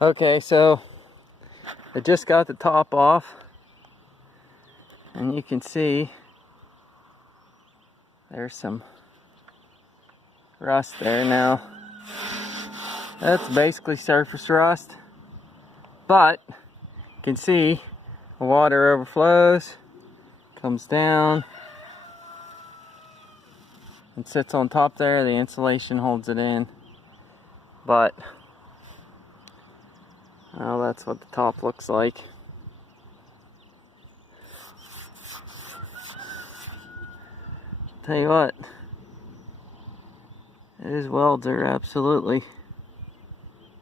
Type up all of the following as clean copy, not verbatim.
Okay, so I just got the top off, and you can see there's some rust there now. That's basically surface rust, but you can see the water overflows, comes down, and sits on top there. The insulation holds it in, but well, that's what the top looks like. Tell you what, these welds are absolutely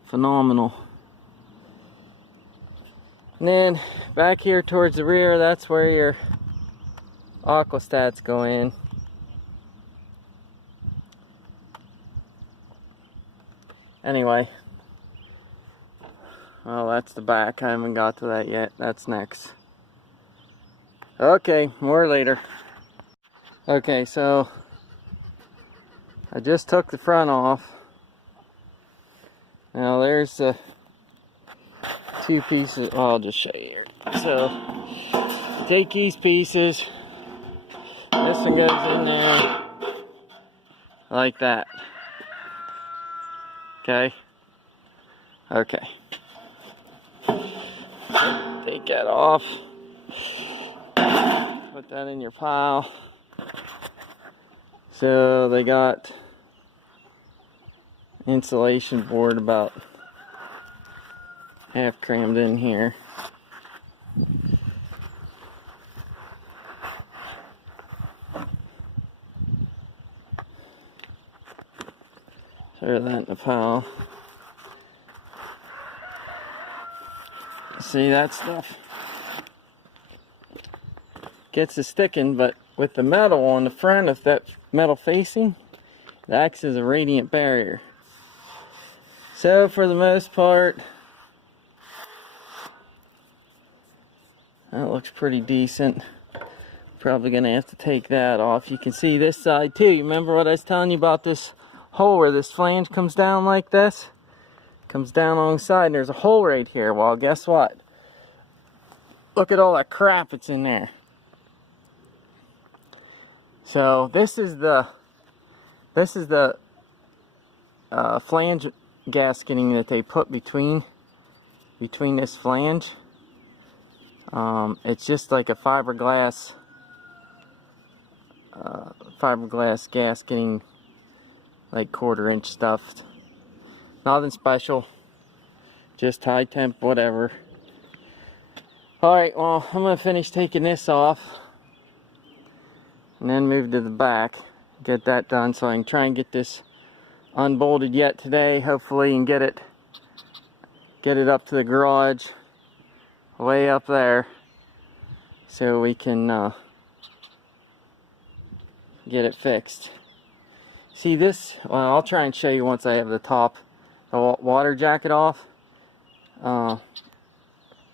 phenomenal. And then back here towards the rear, that's where your aquastats go in. Anyway, well, that's the back. I haven't got to that yet. That's next. Okay, more later. Okay, so I just took the front off. Now there's the two pieces. Well, I'll just show you here. So take these pieces. This one goes in there like that. Okay. Okay. Take that off. Put that in your pile. So they got insulation board about half crammed in here. Throw that in the pile. See, that stuff gets to sticking, but with the metal on the front of that metal facing, it acts as a radiant barrier. So for the most part, that looks pretty decent. Probably gonna have to take that off. You can see this side too. You remember what I was telling you about this hole where this flange comes down like this? Comes down alongside, and there's a hole right here. Well, guess what? Look at all that crap that's in there. So this is the flange gasketing that they put between this flange. It's just like a fiberglass gasketing, like 1/4 inch stuff. Nothing special, just high temp, whatever. Alright, well, I'm going to finish taking this off and then move to the back, get that done so I can try and get this unbolted yet today, hopefully, and get it up to the garage, way up there, so we can get it fixed. See this? Well, I'll try and show you once I have the water jacket off,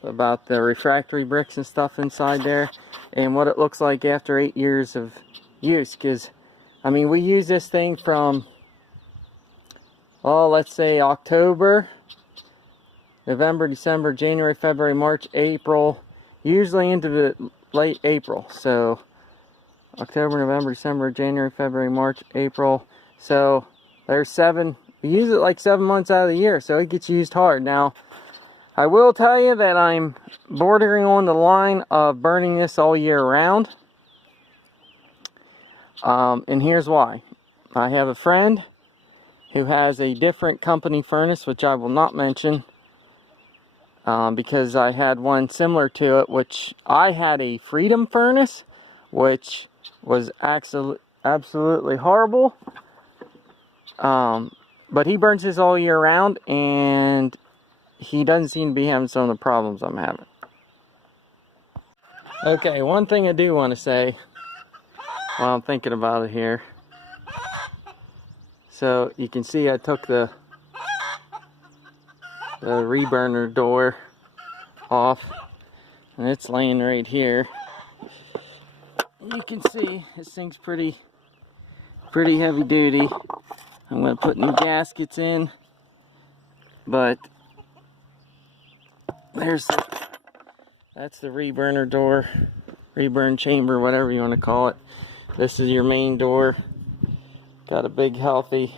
about the refractory bricks and stuff inside there, and what it looks like after 8 years of use. Because I mean, we use this thing from, oh, let's say October, November, December, January, February, March, April, usually into the late April. So October, November, December, January, February, March, April. So there's we use it like 7 months out of the year, so it gets used hard. Now, I will tell you that I'm bordering on the line of burning this all year round. And here's why. I have a friend who has a different company furnace, which I will not mention, because I had one similar to it, which I had a Freedom furnace, which was absolutely horrible. But he burns his all year round, and he doesn't seem to be having some of the problems I'm having. Okay, one thing I do want to say while I'm thinking about it here. So you can see I took the reburner door off, and it's laying right here. You can see this thing's pretty heavy duty. I'm going to put new gaskets in, but That's the reburner door, reburn chamber, whatever you want to call it. This is your main door. Got a big healthy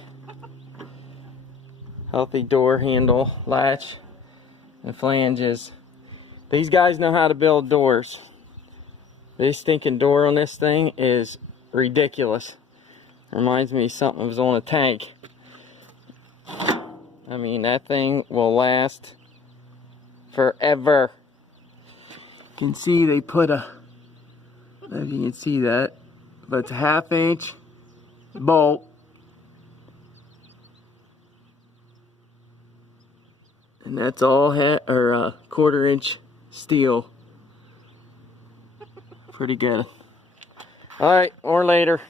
door handle, latch, and flanges. These guys know how to build doors. This stinking door on this thing is ridiculous. Reminds me of something that was on a tank. I mean, that thing will last forever. You can see they put a, I don't know if you can see that, but it's a 1/2 inch bolt. And that's all 1/4 inch steel. Pretty good. Alright, or later.